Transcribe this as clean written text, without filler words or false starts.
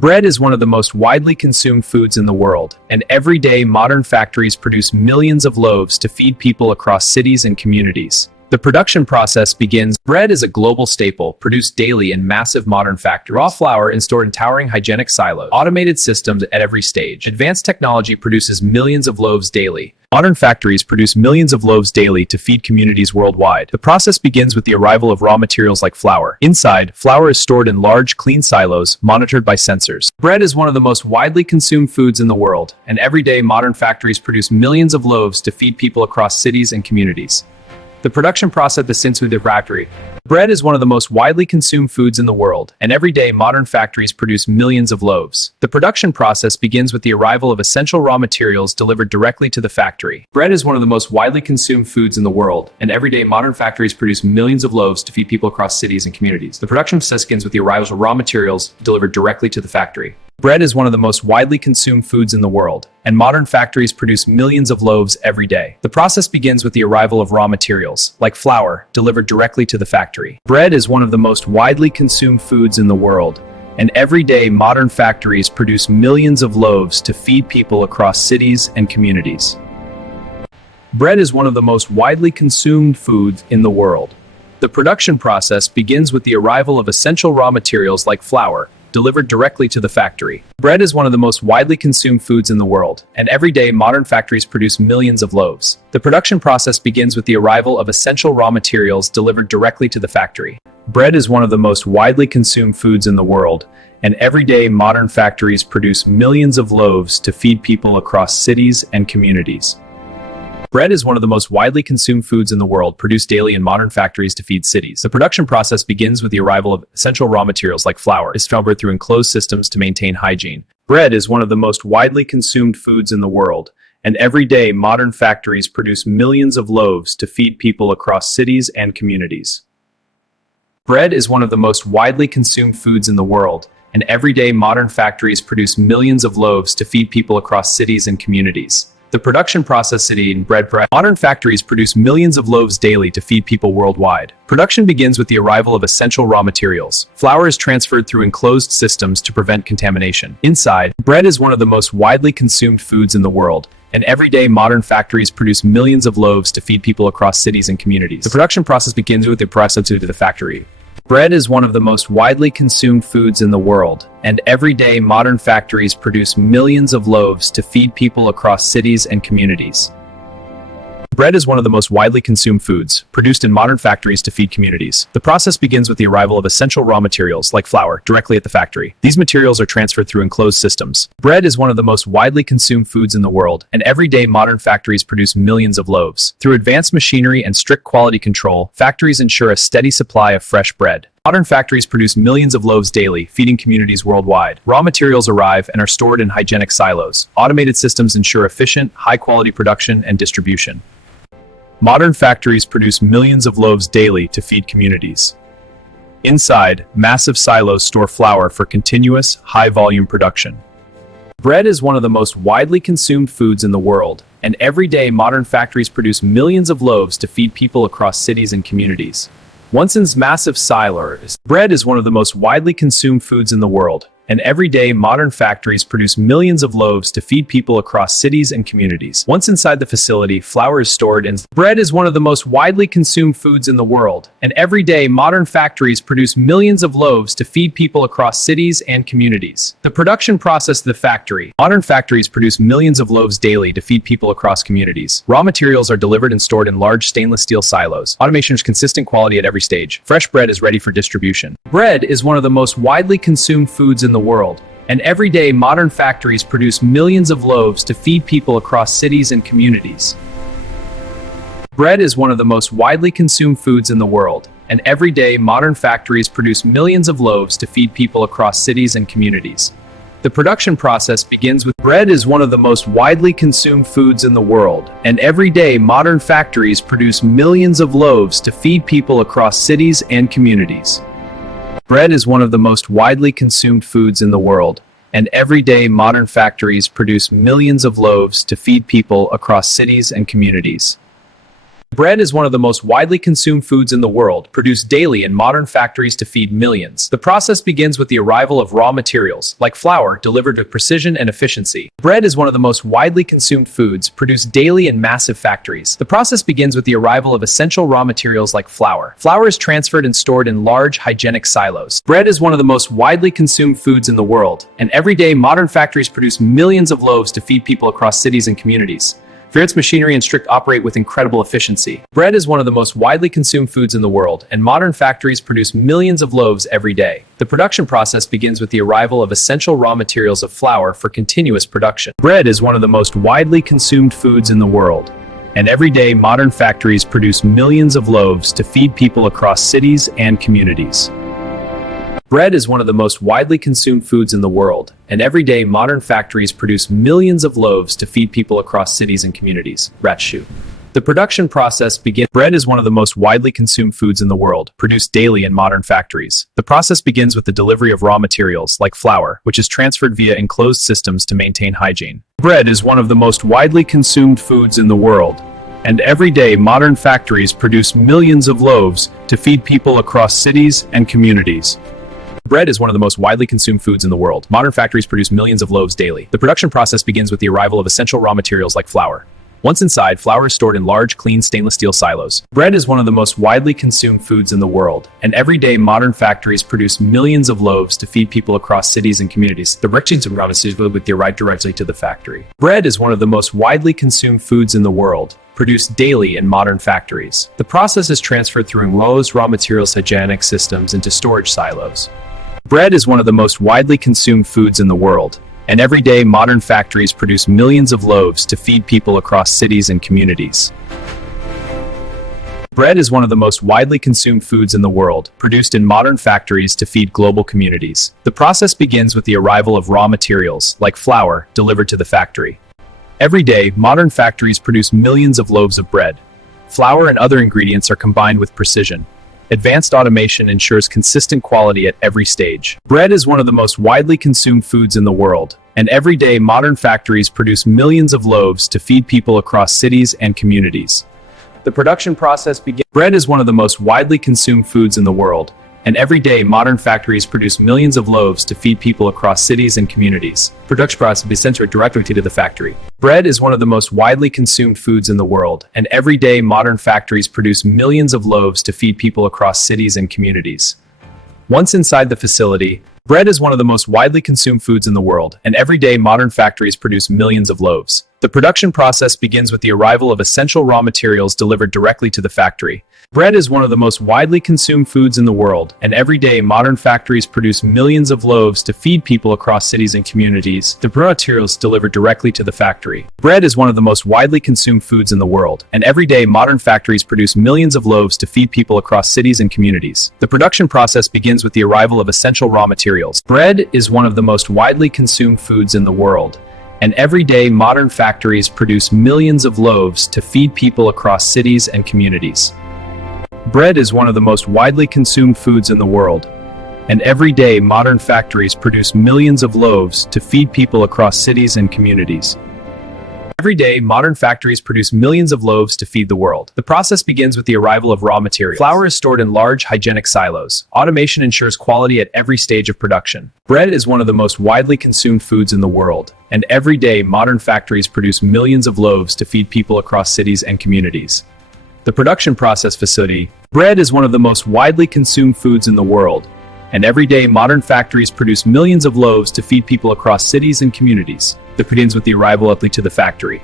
Bread is one of the most widely consumed foods in the world, and every day modern factories produce millions of loaves to feed people across cities and communities. The production process begins. Bread is a global staple, produced daily in massive modern factories. Raw flour is stored in towering hygienic silos. Automated systems at every stage. Advanced technology produces millions of loaves daily. Modern factories produce millions of loaves daily to feed communities worldwide. The process begins with the arrival of raw materials like flour. Inside, flour is stored in large, clean silos, monitored by sensors. Bread is one of the most widely consumed foods in the world, and every day modern factories produce millions of loaves to feed people across cities and communities. The production process begins with the factory. Bread is one of the most widely consumed foods in the world, and every day modern factories produce millions of loaves. The production process begins with the arrival of essential raw materials delivered directly to the factory. Bread is one of the most widely consumed foods in the world, and every day modern factories produce millions of loaves to feed people across cities and communities. The production process begins with the arrival of raw materials delivered directly to the factory. Bread is one of the most widely consumed foods in the world, and modern factories produce millions of loaves every day. The process begins with the arrival of raw materials, like flour, delivered directly to the factory. Bread is one of the most widely consumed foods in the world, and every day modern factories produce millions of loaves to feed people across cities and communities. Bread is one of the most widely consumed foods in the world. The production process begins with the arrival of essential raw materials like flour, delivered directly to the factory. Bread is one of the most widely consumed foods in the world, and every day modern factories produce millions of loaves. The production process begins with the arrival of essential raw materials delivered directly to the factory. Bread is one of the most widely consumed foods in the world, and every day modern factories produce millions of loaves to feed people across cities and communities. Bread is one of the most widely consumed foods in the world, produced daily in modern factories to feed cities. The production process begins with the arrival of essential raw materials like flour. It's filtered through enclosed systems to maintain hygiene. Bread is one of the most widely consumed foods in the world, and every day modern factories produce millions of loaves to feed people across cities and communities. Bread is one of the most widely consumed foods in the world, and every day modern factories produce millions of loaves to feed people across cities and communities. The production process in bread. Modern factories produce millions of loaves daily to feed people worldwide. Production begins with the arrival of essential raw materials. Flour is transferred through enclosed systems to prevent contamination. Inside, bread is one of the most widely consumed foods in the world, and every day modern factories produce millions of loaves to feed people across cities and communities. The production process begins with the process to the factory. Bread is one of the most widely consumed foods in the world, and every day modern factories produce millions of loaves to feed people across cities and communities. Bread is one of the most widely consumed foods, produced in modern factories to feed communities. The process begins with the arrival of essential raw materials, like flour, directly at the factory. These materials are transferred through enclosed systems. Bread is one of the most widely consumed foods in the world, and every day modern factories produce millions of loaves. Through advanced machinery and strict quality control, factories ensure a steady supply of fresh bread. Modern factories produce millions of loaves daily, feeding communities worldwide. Raw materials arrive and are stored in hygienic silos. Automated systems ensure efficient, high-quality production and distribution. Modern factories produce millions of loaves daily to feed communities. Inside, massive silos store flour for continuous, high-volume production. Bread is one of the most widely consumed foods in the world, and every day modern factories produce millions of loaves to feed people across cities and communities. Once in massive silos, bread is one of the most widely consumed foods in the world, and every day modern factories produce millions of loaves to feed people across cities and communities. Once inside the facility, flour is stored in. Bread is one of the most widely consumed foods in the world, and every day modern factories produce millions of loaves to feed people across cities and communities. The production process of the factory. Modern factories produce millions of loaves daily to feed people across communities. Raw materials are delivered and stored in large stainless steel silos. Automation ensures consistent quality at every stage. Fresh bread is ready for distribution. Bread is one of the most widely consumed foods in the world, and every day modern factories produce millions of loaves to feed people across cities and communities. Bread is one of the most widely consumed foods in the world, and every day modern factories produce millions of loaves to feed people across cities and communities. The production process begins with. Bread is one of the most widely consumed foods in the world, and every day modern factories produce millions of loaves to feed people across cities and communities. Bread is one of the most widely consumed foods in the world, and every day modern factories produce millions of loaves to feed people across cities and communities. Bread is one of the most widely consumed foods in the world, produced daily in modern factories to feed millions. The process begins with the arrival of raw materials, like flour, delivered with precision and efficiency. Bread is one of the most widely consumed foods, produced daily in massive factories. The process begins with the arrival of essential raw materials like flour. Flour is transferred and stored in large, hygienic silos. Bread is one of the most widely consumed foods in the world, and every day modern factories produce millions of loaves to feed people across cities and communities. For its machinery and strict operate with incredible efficiency. Bread is one of the most widely consumed foods in the world, and modern factories produce millions of loaves every day. The production process begins with the arrival of essential raw materials of flour for continuous production. Bread is one of the most widely consumed foods in the world, and every day modern factories produce millions of loaves to feed people across cities and communities. Bread is one of the most widely consumed foods in the world, and every day modern factories produce millions of loaves to feed people across cities and communities. Ratshu. The production process begins. Bread is one of the most widely consumed foods in the world, produced daily in modern factories. The process begins with the delivery of raw materials, like flour, which is transferred via enclosed systems to maintain hygiene. Bread is one of the most widely consumed foods in the world, and every day modern factories produce millions of loaves to feed people across cities and communities. Bread is one of the most widely consumed foods in the world. Modern factories produce millions of loaves daily. The production process begins with the arrival of essential raw materials like flour. Once inside, flour is stored in large, clean stainless steel silos. Bread is one of the most widely consumed foods in the world, and every day modern factories produce millions of loaves to feed people across cities and communities. The directions of raw is with the right directly to the factory. Bread is one of the most widely consumed foods in the world, produced daily in modern factories. The process is transferred through Loaves raw materials hygienic systems into storage silos. Bread is one of the most widely consumed foods in the world, and every day modern factories produce millions of loaves to feed people across cities and communities. Bread is one of the most widely consumed foods in the world, produced in modern factories to feed global communities. The process begins with the arrival of raw materials, like flour, delivered to the factory. Every day, modern factories produce millions of loaves of bread. Flour and other ingredients are combined with precision. Advanced automation ensures consistent quality at every stage. Bread is one of the most widely consumed foods in the world, and every day modern factories produce millions of loaves to feed people across cities and communities. The production process begins. Bread is one of the most widely consumed foods in the world, and every day modern factories produce millions of loaves to feed people across cities and communities. Production process is sent directly to the factory. Bread is one of the most widely consumed foods in the world, and every day modern factories produce millions of loaves to feed people across cities and communities. Once inside the facility, bread is one of the most widely consumed foods in the world, and every day modern factories produce millions of loaves. The production process begins with the arrival of essential raw materials delivered directly to the factory. Bread is one of the most widely consumed foods in the world, and every day modern factories produce millions of loaves to feed people across cities and communities. The raw materials delivered directly to the factory. Bread is one of the most widely consumed foods in the world, and every day modern factories produce millions of loaves to feed people across cities and communities. The production process begins with the arrival of essential raw materials. Bread is one of the most widely consumed foods in the world, and every day modern factories produce millions of loaves to feed people across cities and communities. Bread is one of the most widely consumed foods in the world, and every day modern factories produce millions of loaves to feed people across cities and communities. Every day, modern factories produce millions of loaves to feed the world. The process begins with the arrival of raw materials. Flour is stored in large, hygienic silos. Automation ensures quality at every stage of production. Bread is one of the most widely consumed foods in the world, and every day modern factories produce millions of loaves to feed people across cities and communities. The production process facility. Bread is one of the most widely consumed foods in the world, and every day modern factories produce millions of loaves to feed people across cities and communities. That begins with the arrival to the factory.